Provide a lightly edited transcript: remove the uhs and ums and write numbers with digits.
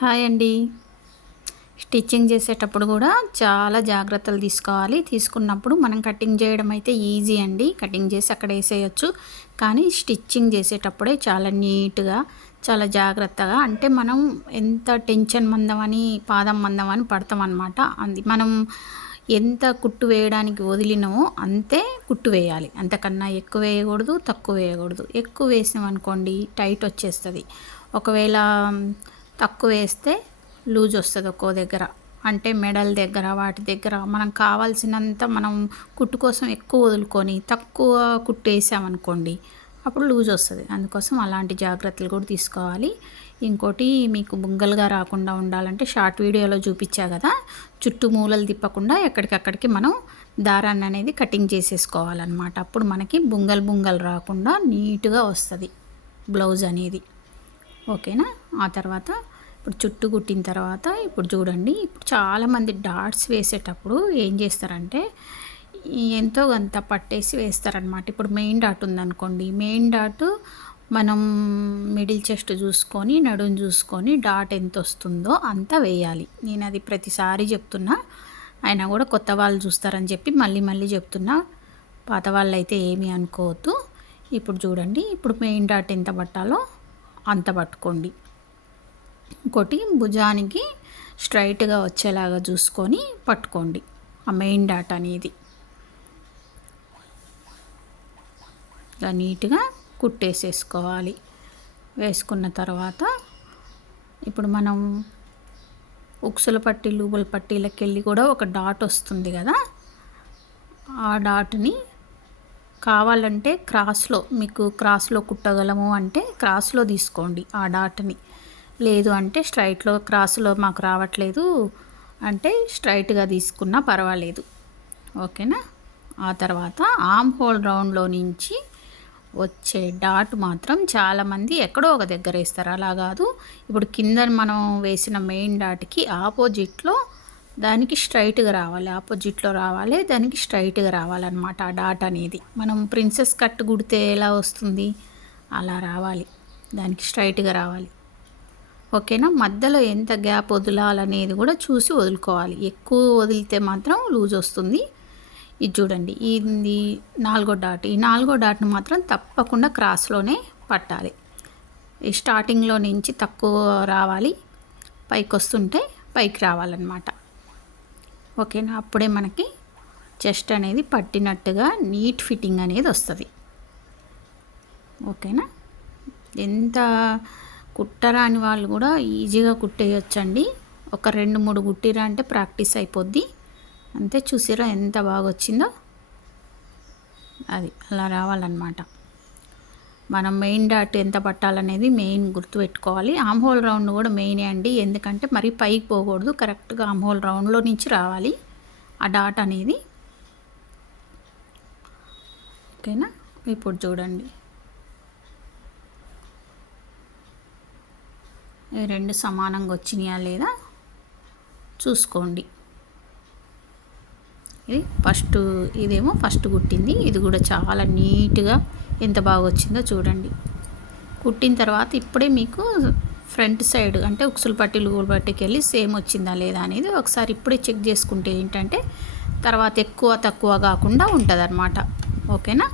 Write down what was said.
Hi అండి. Stitching చేసేటప్పుడు కూడా చాలా జాగ్రత్తలు తీసుకోవాలి. తీసుకున్నప్పుడు మనం కటింగ్ చేయడం అయితే ఈజీ అండి. కటింగ్ చేసి అక్కడ వేసేయచ్చు. కానీ స్టిచ్చింగ్ చేసేటప్పుడే చాలా నీట్గా, చాలా జాగ్రత్తగా, అంటే మనం ఎంత టెన్షన్ మందమని, పాదం మందమని పడతామన్నమాట. మనం ఎంత కుట్టు వేయడానికి వదిలినామో అంతే కుట్టు వేయాలి. అంతకన్నా ఎక్కువ వేయకూడదు, తక్కువ వేయకూడదు. ఎక్కువ వేసినాం అనుకోండి టైట్ వచ్చేస్తుంది. ఒకవేళ తక్కువ వేస్తే లూజ్ వస్తుంది ఒక్కో దగ్గర, అంటే మెడల దగ్గర వాటి దగ్గర మనం కావాల్సినంత మనం కుట్టు కోసం ఎక్కువ వదులుకొని తక్కువ కుట్టు వేసామనుకోండి అప్పుడు లూజ్ వస్తుంది. అందుకోసం అలాంటి జాగ్రత్తలు కూడా తీసుకోవాలి. ఇంకోటి, మీకు బుంగలుగా రాకుండా ఉండాలంటే షార్ట్ వీడియోలో చూపించా కదా, చుట్టూ మూలలు తిప్పకుండా ఎక్కడికక్కడికి మనం దారాన్ని అనేది కటింగ్ చేసేసుకోవాలన్నమాట. అప్పుడు మనకి బుంగలు రాకుండా నీట్గా వస్తుంది బ్లౌజ్ అనేది. ఓకేనా. ఆ తర్వాత ఇప్పుడు చుట్టూ కుట్టిన తర్వాత ఇప్పుడు చూడండి, ఇప్పుడు చాలామంది డాట్స్ వేసేటప్పుడు ఏం చేస్తారంటే ఎంతో కొంత పట్టేసి వేస్తారనమాట. ఇప్పుడు మెయిన్ డాట్ ఉందనుకోండి, మెయిన్ డాట్ మనం మిడిల్ చెస్ట్ చూసుకొని నడుము చూసుకొని డాట్ ఎంత వస్తుందో అంత వేయాలి. నేను అది ప్రతిసారి చెప్తున్నా, అయినా కూడా కొత్త వాళ్ళు చూస్తారని చెప్పి మళ్ళీ చెప్తున్నా. పాత వాళ్ళు అయితే ఏమీ అనుకోవద్దు. ఇప్పుడు చూడండి, ఇప్పుడు మెయిన్ డాట్ ఎంత పట్టాలో అంత పట్టుకోండి. ఇంకోటి, భుజానికి స్ట్రైట్గా వచ్చేలాగా చూసుకొని పట్టుకోండి ఆ మెయిన్ డాట్ అనేది. ఇలా నీట్గా కుట్టేసేసుకోవాలి. వేసుకున్న తర్వాత ఇప్పుడు మనం ఉక్సుల పట్టీ లూబుల పట్టీలకు వెళ్ళి కూడా ఒక డాట్ వస్తుంది కదా, ఆ డాట్ని కావాలంటే మీకు క్రాస్లో కుట్టగలము అంటే క్రాస్లో తీసుకోండి ఆ డాట్ని. లేదు అంటే స్ట్రైట్లో, క్రాస్లో మాకు రావట్లేదు అంటే స్ట్రైట్గా తీసుకున్నా పర్వాలేదు. ఓకేనా. ఆ తర్వాత ఆర్మ్ హోల్ రౌండ్లో నుంచి వచ్చే డాట్ మాత్రం చాలామంది ఎక్కడో ఒక దగ్గర వేస్తారు. అలా కాదు, ఇప్పుడు కింద మనం వేసిన మెయిన్ డాట్కి ఆపోజిట్లో దానికి స్ట్రైట్గా రావాలి, ఆపోజిట్లో రావాలి, దానికి స్ట్రైట్గా రావాలన్నమాట. ఆ డాట్ అనేది మనం ప్రిన్సెస్ కట్ కుడితే ఎలా వస్తుంది అలా రావాలి, దానికి స్ట్రైట్గా రావాలి. ఓకేనా. మధ్యలో ఎంత గ్యాప్ వదలాలనేది కూడా చూసి వదులుకోవాలి. ఎక్కువ వదిలితే మాత్రం లూజ్ వస్తుంది. ఇది చూడండి, ఇది 4వ డాట్. ఈ 4వ డాట్ను మాత్రం తప్పకుండా క్రాస్లోనే పట్టాలి. ఈ స్టార్టింగ్లో నుంచి తక్కువ రావాలి, పైకి వస్తుంటే పైకి రావాలన్నమాట. ఓకేనా. అప్పుడే మనకి చెస్ట్ అనేది పట్టినట్టుగా నీట్ ఫిట్టింగ్ అనేది వస్తుంది. ఓకేనా. ఎంత కుట్టరాని వాళ్ళు కూడా ఈజీగా కుట్టేయొచ్చండి. ఒక 2-3 కుట్టిరా అంటే ప్రాక్టీస్ అయిపోద్ది అంతే. చూసిరా ఎంత బాగా వచ్చిందో. అది అలా రావాలన్నమాట. మనం మెయిన్ డాట్ ఎంత పట్టాలనేది మెయిన్ గుర్తుపెట్టుకోవాలి. ఆర్మ్ హోల్ రౌండ్ కూడా మెయినే అండి, ఎందుకంటే మరీ పైకి పోకూడదు, కరెక్ట్గా ఆర్మ్ హోల్ రౌండ్లో నుంచి రావాలి ఆ డాట్ అనేది. ఓకేనా. ఇప్పుడు చూడండి, ఈ 2 సమానంగా వచ్చినాయా లేదా చూసుకోండి. ఇదేమో ఫస్ట్ కుట్టింది, ఇది కూడా చాలా నీట్గా ఎంత బాగా వచ్చిందో చూడండి. కుట్టిన తర్వాత ఇప్పుడే మీకు ఫ్రంట్ సైడ్ అంటే ఉక్సుల పట్టీ లూబుల పట్టీకి వెళ్ళి సేమ్ వచ్చిందా లేదా అనేది ఒకసారి ఇప్పుడే చెక్ చేసుకుంటే ఏంటంటే తర్వాత ఎక్కువ తక్కువ కాకుండా ఉంటుంది అన్నమాట. ఓకేనా.